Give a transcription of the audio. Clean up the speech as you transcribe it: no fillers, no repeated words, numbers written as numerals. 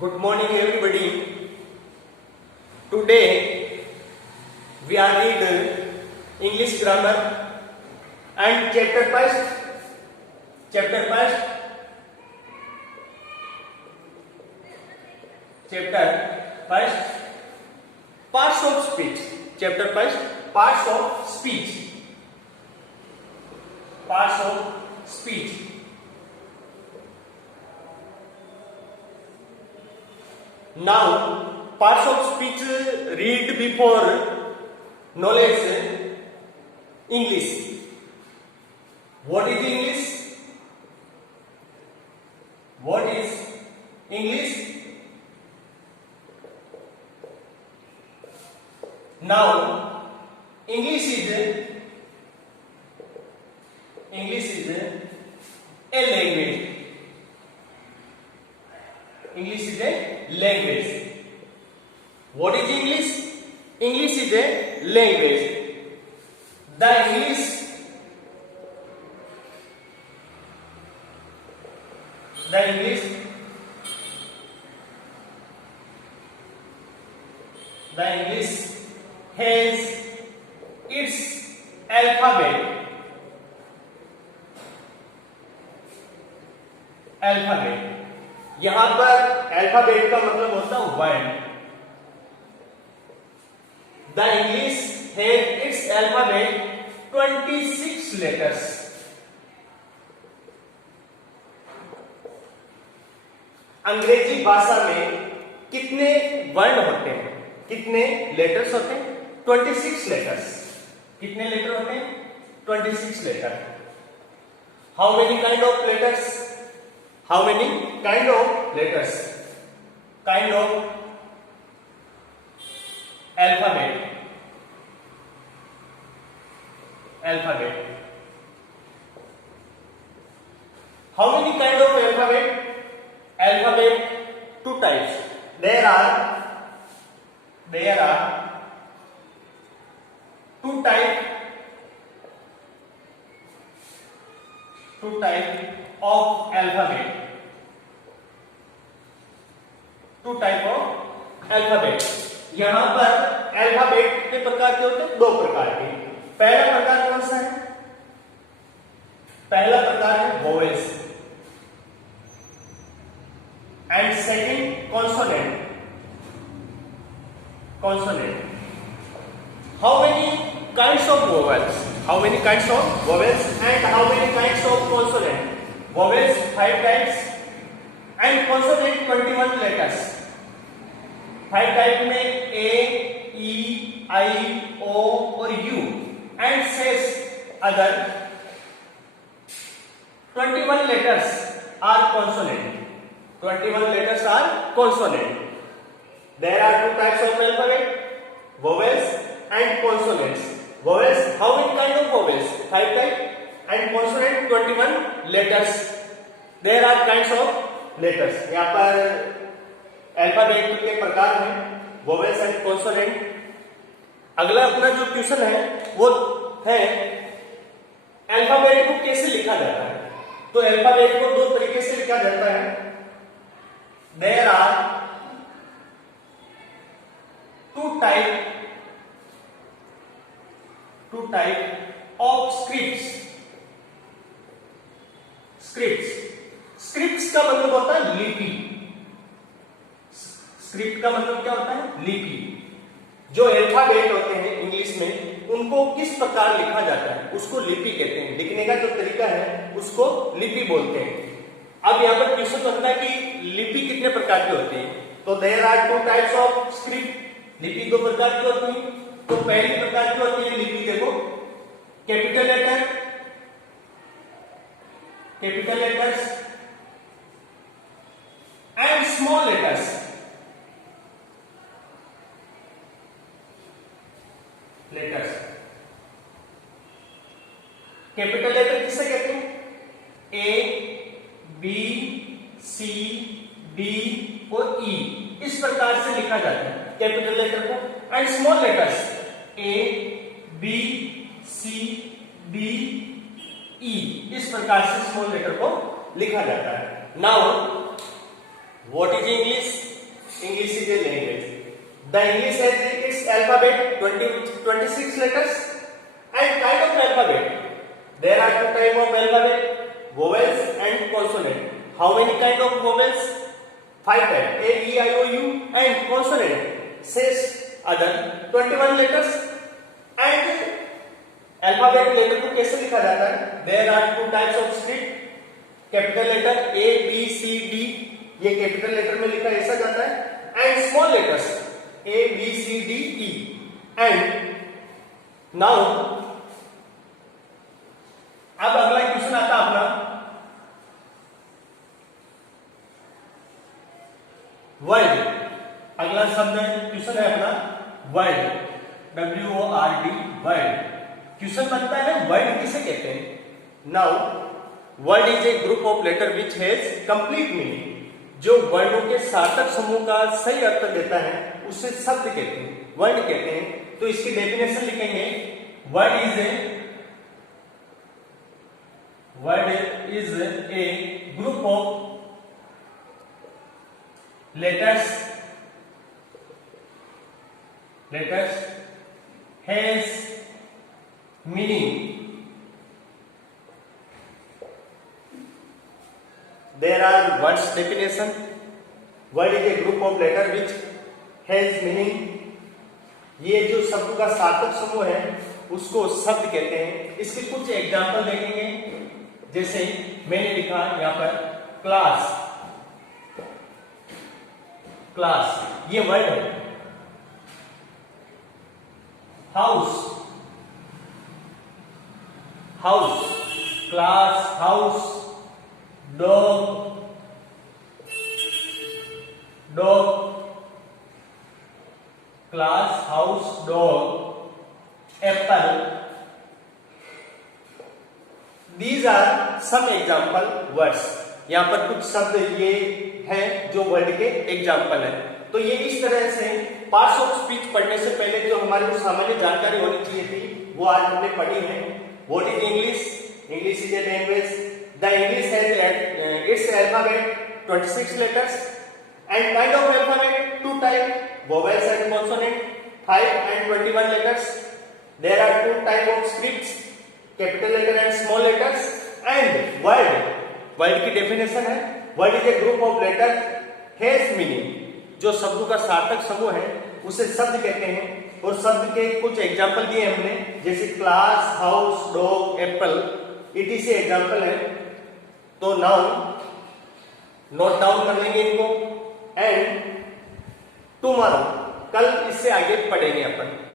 Good morning everybody. Today we are read English grammar and chapter first. Chapter first parts of speech. Chapter first parts of speech. Parts of speech. Now, parts of speech read before knowledge English. What is English? What is English? Now, English is a language. English is a language. What is English? English is a language. The English has its alphabet. यहां पर alphabet का मतलब होता है word. The English has its alphabet 26 letters. अंग्रेजी भाषा में कितने वर्ण होते हैं, कितने लेटर्स होते हैं? 26 लेटर्स. कितने लेटर होते हैं? 26 letter. How many kind of letters? How many kind of letters? Kind of alphabet. How many kind of alphabet? Alphabet two types. There are two type of alphabet. Two type of alphabet. यहां पर alphabet के प्रकार के होते हैं, दो प्रकार के. पहला प्रकार कौन सा है? पहला प्रकार है vowels and second consonant. How many kinds of vowels? How many kinds of vowels and how many kinds of consonant? Vowels 5 types and consonant 21 letters. 5 type में ए, ई, आई, ओ और यू एंड शेष other 21 letters are consonant. 21 letters are consonant. There are two types of alphabet, vowels and consonants. Vowels, how many kind of vowels? 5 type and consonant 21 letters. There are kinds of letters. यहां पर alphabet के प्रकार हैं vowels and consonant. अगला अपना जो question है वो है अल्फाबेट को कैसे लिखा जाता है. तो अल्फाबेट को दो तरीके से लिखा जाता है. There are two type of scripts का मतलब होता है लिपि. स्क्रिप्ट का मतलब क्या होता है? लिपि. जो अल्फाबेट होते हैं इंग्लिश में उनको किस प्रकार लिखा जाता है उसको लिपि कहते हैं. लिखने का जो तरीका है उसको लिपि बोलते हैं. अब यहाँ पर क्वेश्चन बनता है कि लिपि कितने प्रकार की होती है. तो there are two types of script. लिपि दो प्रकार की होती है. तो पहली प्रकार की होती है लिपि, देखो, capital letters and small letters. Capital letter किसे कहते हैं? ए, बी, सी, डी और ई. इस प्रकार से लिखा जाता है कैपिटल लेटर को. And small letters A, B, C, D, E. इस प्रकार से स्मॉल लेटर को लिखा जाता है. Now What is English? English is a language. The English has its alphabet 26 letters and kind of alphabet. There are two types of alphabet, vowels and consonant. How many kind of vowels? 5 types. A, E, I, O, U and consonant says other 21 letters. And alphabet letter को कैसे लिखा जाता है? There are two types of script. Capital letter A, B, C, D ये capital letter में लिखा ऐसा जाता है and small letters A, B, C, D, E and now अब अगला क्वेश्चन आता है अपना वर्ड। अगला शब्द क्वेश्चन है अपना वर्ड, WORD वर्ड। क्वेश्चन बनता है वर्ड किसे कहते हैं? Now word is a group of letter which has complete meaning. जो वर्णों के सार्थक समूह का सही अर्थ देता है उसे शब्द कहते हैं, वर्ड कहते हैं। तो इसकी डेफिनेशन लिखेंगे, word is a group of letters has meaning. There are words definition. Word is a group of letter which has meaning. ये जो शब्द का सार्थक समूह है उसको शब्द कहते हैं। इसके कुछ एग्जाम्पल देखेंगे, जैसे मैंने लिखा यहाँ पर क्लास, क्लास ये वर्ड है। House, house, class, house. Dog, dog, class, house, dog, apple. These are some example words. यहां पर कुछ शब्द ये हैं जो वर्ड के एग्जाम्पल हैं। तो ये इस तरह से पार्ट्स ऑफ स्पीच पढ़ने से पहले जो हमारे को सामान्य जानकारी होनी चाहिए थी वो आज हमने पढ़ी है। What is English? English is a language. The English has its alphabet 26 letters and kind of alphabet two types, vowels and consonant 5 and 21 letters. There are two types of scripts, capital letter and small letters. And word की definition है, word is a group of letter has meaning. जो शब्दों का सार्थक समूह है उसे शब्द कहते हैं। और शब्द के कुछ एग्जाम्पल दिए हमने, जैसे class, house, dog, Apple, it से एग्जाम्पल है। तो नाउ नोट डाउन कर लेंगे इनको एंड टुमारो कल इससे आगे पढ़ेंगे अपन।